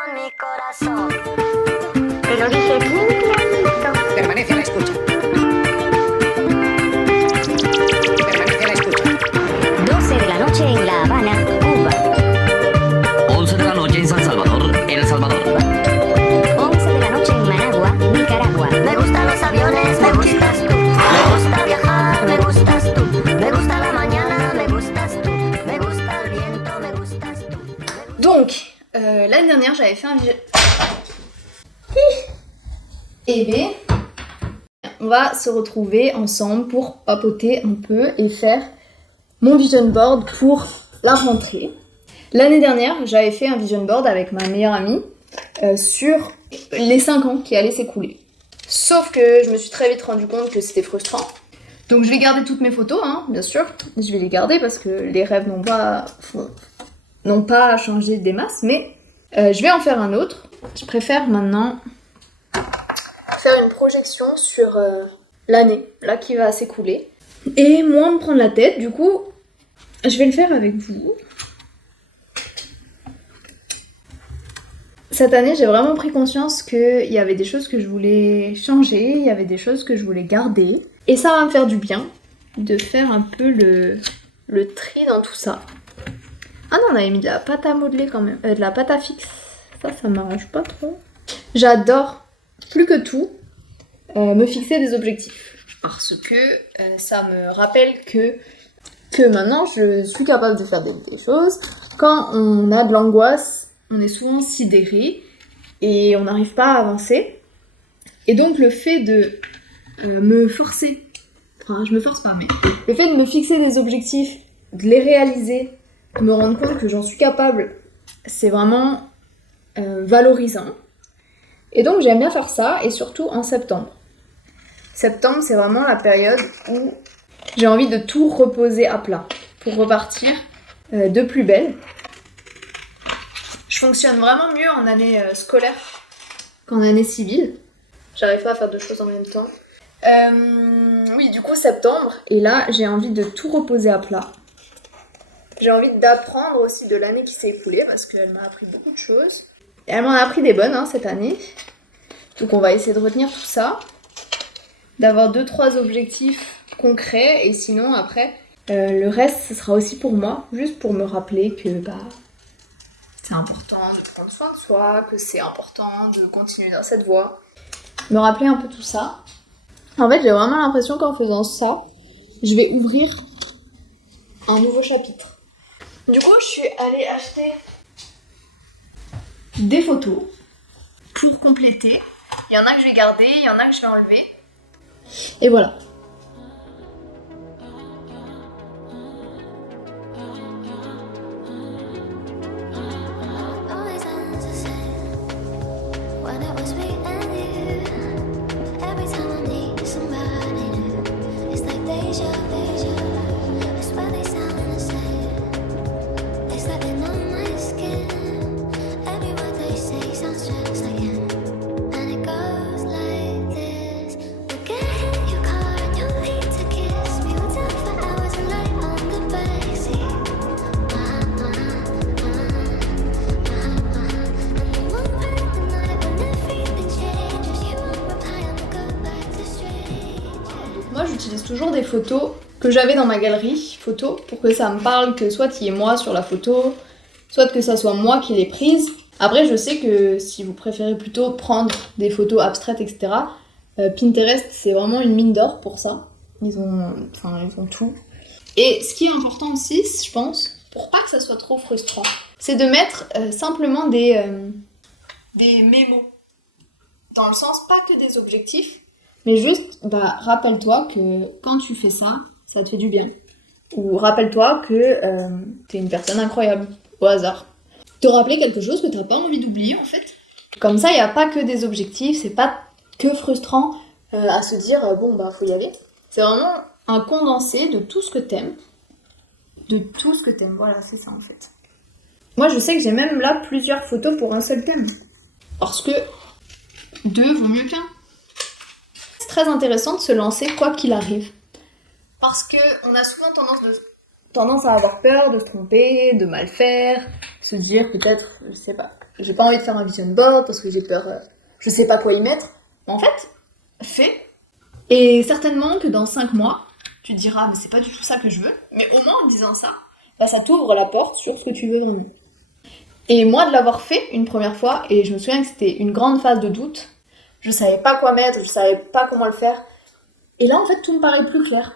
con mi corazón. Te lo dije bien clarito. Permanece a la escucha. Permanece a la escucha. 12 de la noche en La Habana, Cuba. 11 de la noche en San Salvador, El Salvador. 11 de la noche en Managua, Nicaragua. Me gustan los aviones, me gustas tú. Me gusta viajar, me gustas tú. Me gusta la mañana, me gustas tú. Me gusta el viento, me gustas tú. Donc, l'année dernière, j'avais fait un vision... Et bien, on va se retrouver ensemble pour papoter un peu et faire mon vision board pour la rentrée. L'année dernière, j'avais fait un vision board avec ma meilleure amie sur les 5 ans qui allaient s'écouler. Sauf que je me suis très vite rendu compte que c'était frustrant. Donc je vais garder toutes mes photos, hein, bien sûr. Je vais les garder parce que les rêves n'ont pas changé des masses, mais je vais en faire un autre. Je préfère maintenant faire une projection sur l'année, là qui va s'écouler. Et moins me prendre la tête, du coup, je vais le faire avec vous. Cette année, j'ai vraiment pris conscience qu'il y avait des choses que je voulais changer, il y avait des choses que je voulais garder. Et ça va me faire du bien de faire un peu le tri dans tout ça. Ah non, on avait mis de la pâte à modeler quand même, de la pâte à fixe. Ça m'arrange pas trop. J'adore, plus que tout, me fixer des objectifs. Parce que ça me rappelle que maintenant, je suis capable de faire des choses. Quand on a de l'angoisse, on est souvent sidéré et on n'arrive pas à avancer. Et donc, le fait de me forcer, enfin, je me force pas, mais le fait de me fixer des objectifs, de les réaliser, de me rendre compte que j'en suis capable, c'est vraiment valorisant. Et donc j'aime bien faire ça, et surtout en septembre. Septembre, c'est vraiment la période où j'ai envie de tout reposer à plat pour repartir de plus belle. Je fonctionne vraiment mieux en année scolaire qu'en année civile. J'arrive pas à faire deux choses en même temps. Oui, du coup septembre, et là j'ai envie de tout reposer à plat. J'ai envie d'apprendre aussi de l'année qui s'est écoulée parce qu'elle m'a appris beaucoup de choses. Et elle m'en a appris des bonnes cette année. Donc on va essayer de retenir tout ça. D'avoir 2-3 objectifs concrets. Et sinon après, le reste ce sera aussi pour moi. Juste pour me rappeler que c'est important de prendre soin de soi. Que c'est important de continuer dans cette voie. Me rappeler un peu tout ça. En fait j'ai vraiment l'impression qu'en faisant ça, je vais ouvrir un nouveau chapitre. Du coup, je suis allée acheter des photos pour compléter. Il y en a que je vais garder, il y en a que je vais enlever. Et voilà. Moi j'utilise toujours des photos que j'avais dans ma galerie photo pour que ça me parle, que soit il y ait moi sur la photo, soit que ça soit moi qui l'ai prise. Après je sais que si vous préférez plutôt prendre des photos abstraites etc, Pinterest c'est vraiment une mine d'or pour ça. Ils ont tout. Et ce qui est important aussi, je pense, pour pas que ça soit trop frustrant, c'est de mettre simplement des mémos. Dans le sens, pas que des objectifs, mais juste, rappelle-toi que quand tu fais ça, ça te fait du bien. Ou rappelle-toi que t'es une personne incroyable, au hasard. Te rappeler quelque chose que t'as pas envie d'oublier, en fait. Comme ça, il n'y a pas que des objectifs, c'est pas que frustrant à se dire, faut y aller. C'est vraiment un condensé de tout ce que t'aimes. De tout ce que t'aimes, voilà, c'est ça, en fait. Moi, je sais que j'ai même là plusieurs photos pour un seul thème. Parce que 2 vaut mieux qu'un. C'est très intéressant de se lancer quoi qu'il arrive. Parce qu'on a souvent tendance à avoir peur de se tromper, de mal faire, se dire peut-être, je sais pas, j'ai pas envie de faire un vision board parce que j'ai peur, je sais pas quoi y mettre. Mais en fait, fais. Et certainement que dans 5 mois, tu te diras, mais c'est pas du tout ça que je veux. Mais au moins en disant ça, bah, ça t'ouvre la porte sur ce que tu veux vraiment. Et moi, de l'avoir fait une première fois, et je me souviens que c'était une grande phase de doute, je savais pas quoi mettre, je savais pas comment le faire. Et là, en fait, tout me paraît plus clair.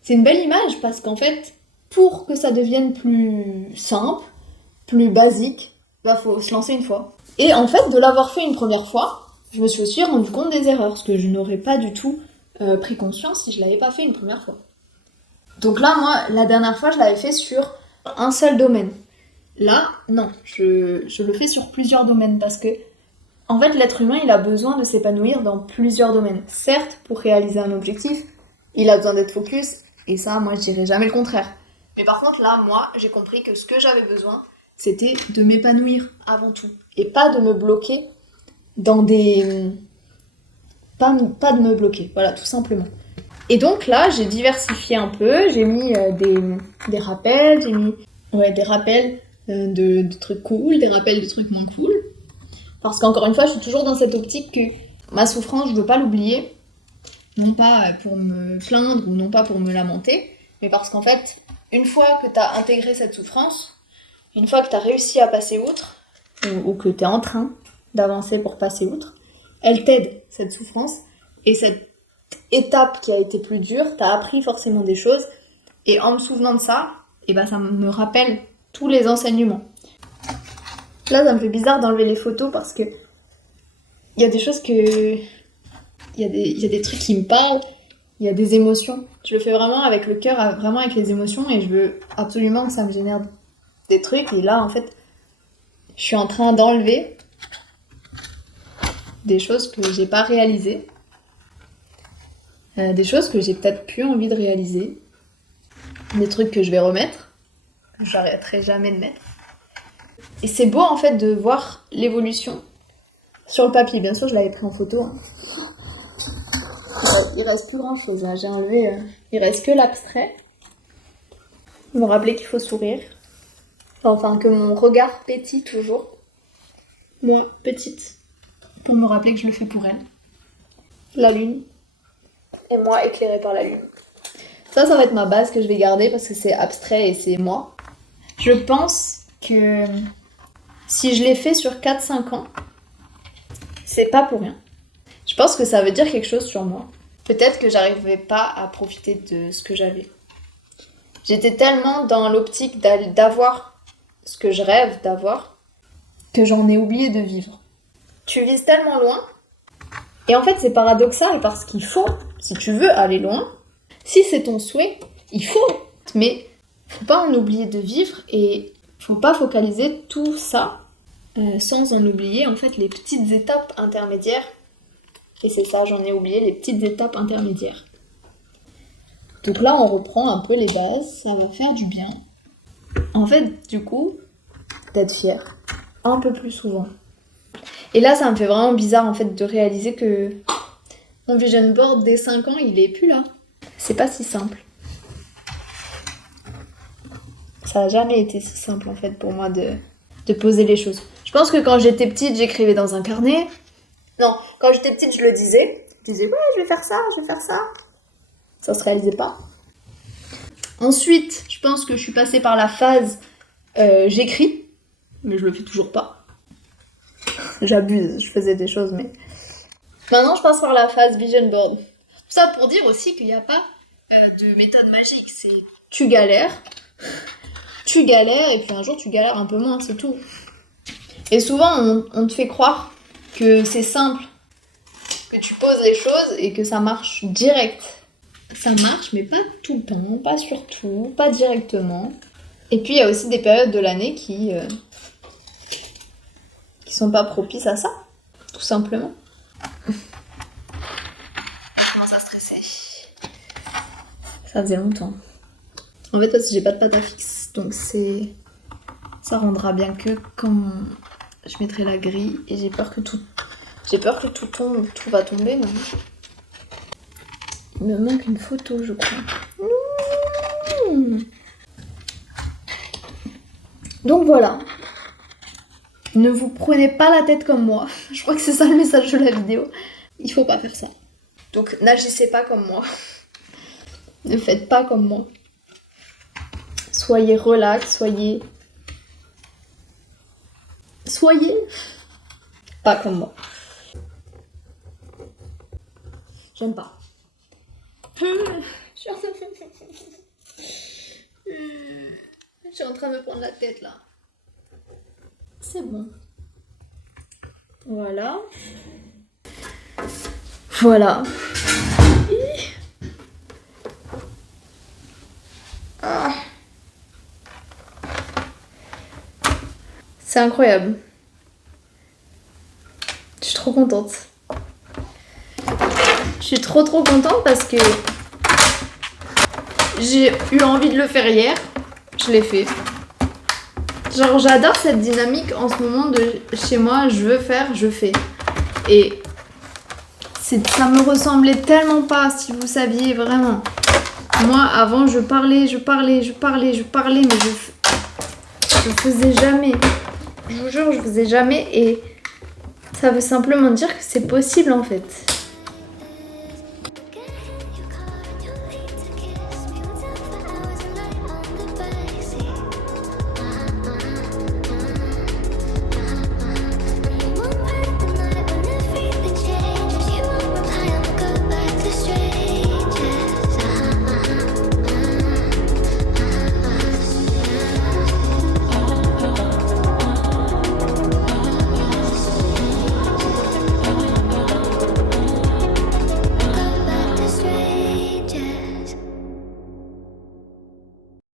C'est une belle image parce qu'en fait, pour que ça devienne plus simple, plus basique, bah faut se lancer une fois. Et en fait, de l'avoir fait une première fois, je me suis aussi rendu compte des erreurs, ce que je n'aurais pas du tout pris conscience si je l'avais pas fait une première fois. Donc là, moi, la dernière fois, je l'avais fait sur un seul domaine. Là, non, je le fais sur plusieurs domaines parce que, en fait, l'être humain, il a besoin de s'épanouir dans plusieurs domaines. Certes, pour réaliser un objectif, il a besoin d'être focus, et ça, moi, je dirais jamais le contraire. Mais par contre, là, moi, j'ai compris que ce que j'avais besoin, c'était de m'épanouir avant tout. Et pas de me bloquer dans des... Pas de me bloquer, voilà, tout simplement. Et donc là, j'ai diversifié un peu, j'ai mis des rappels, j'ai mis des rappels de trucs cool, des rappels de trucs moins cool. Parce qu'encore une fois, je suis toujours dans cette optique que ma souffrance, je veux pas l'oublier. Non pas pour me plaindre ou non pas pour me lamenter, mais parce qu'en fait, une fois que t'as intégré cette souffrance, une fois que t'as réussi à passer outre, ou que t'es en train d'avancer pour passer outre, elle t'aide, cette souffrance, et cette étape qui a été plus dure, t'as appris forcément des choses, et en me souvenant de ça, et ben ça me rappelle tous les enseignements. Là, ça me fait bizarre d'enlever les photos parce que il y a des choses que... Il y a des trucs qui me parlent, il y a des émotions. Je le fais vraiment avec le cœur, vraiment avec les émotions, et je veux absolument que ça me génère des trucs. Et là, en fait, je suis en train d'enlever des choses que j'ai pas réalisées, des choses que j'ai peut-être plus envie de réaliser, des trucs que je vais remettre, que j'arrêterai jamais de mettre. Et c'est beau en fait de voir l'évolution sur le papier. Bien sûr, je l'avais pris en photo. Hein. Il reste plus grand chose là, j'ai enlevé. Il reste que l'abstrait. Me rappeler qu'il faut sourire. Enfin, que mon regard pétille toujours. Moi, petite. Pour me rappeler que je le fais pour elle. La lune. Et moi, éclairée par la lune. Ça va être ma base que je vais garder parce que c'est abstrait et c'est moi. Je pense que si je l'ai fait sur 4-5 ans, c'est pas pour rien. Je pense que ça veut dire quelque chose sur moi. Peut-être que j'arrivais pas à profiter de ce que j'avais. J'étais tellement dans l'optique d'avoir ce que je rêve d'avoir que j'en ai oublié de vivre. Tu vises tellement loin, et en fait c'est paradoxal parce qu'il faut, si tu veux aller loin, si c'est ton souhait, il faut. Mais faut pas en oublier de vivre et faut pas focaliser tout ça sans en oublier en fait les petites étapes intermédiaires. Et c'est ça, j'en ai oublié les petites étapes intermédiaires. Donc là, on reprend un peu les bases, ça va faire du bien. En fait, du coup, d'être fière un peu plus souvent. Et là, ça me fait vraiment bizarre en fait de réaliser que mon vision board des 5 ans, il est plus là. C'est pas si simple. Ça a jamais été si simple en fait pour moi de poser les choses. Je pense que quand j'étais petite, j'écrivais dans un carnet. Non, quand j'étais petite, je le disais. Je disais, ouais, je vais faire ça, je vais faire ça. Ça se réalisait pas. Ensuite, je pense que je suis passée par la phase j'écris, mais je le fais toujours pas. J'abuse, je faisais des choses, mais... Maintenant, je passe par la phase vision board. Tout ça pour dire aussi qu'il n'y a pas de méthode magique. C'est tu galères, et puis un jour, tu galères un peu moins, c'est tout. Et souvent, on te fait croire que c'est simple, que tu poses les choses et que ça marche direct. Ça marche, mais pas tout le temps, pas surtout, pas directement. Et puis il y a aussi des périodes de l'année qui sont pas propices à ça, tout simplement. Je commence à stresser. Ça faisait longtemps. En fait, parce que j'ai pas de pâte à fixe, donc ça rendra bien que quand je mettrai la grille et j'ai peur que tout tombe, tout va tomber. Non. Il me manque une photo, je crois. Donc voilà. Ne vous prenez pas la tête comme moi. Je crois que c'est ça le message de la vidéo. Il faut pas faire ça. Donc n'agissez pas comme moi. Ne faites pas comme moi. Soyez relax, soyez pas comme moi. J'aime pas. Je suis en train de me prendre la tête là. C'est bon. Voilà. Voilà. Ah. C'est incroyable. Je suis trop contente. Je suis trop contente parce que j'ai eu envie de le faire hier. Je l'ai fait. Genre j'adore cette dynamique en ce moment de chez moi, je veux faire, je fais. Et ça me ressemblait tellement pas, si vous saviez vraiment. Moi avant je parlais, mais je faisais jamais. Je vous jure, je faisais jamais et ça veut simplement dire que c'est possible en fait.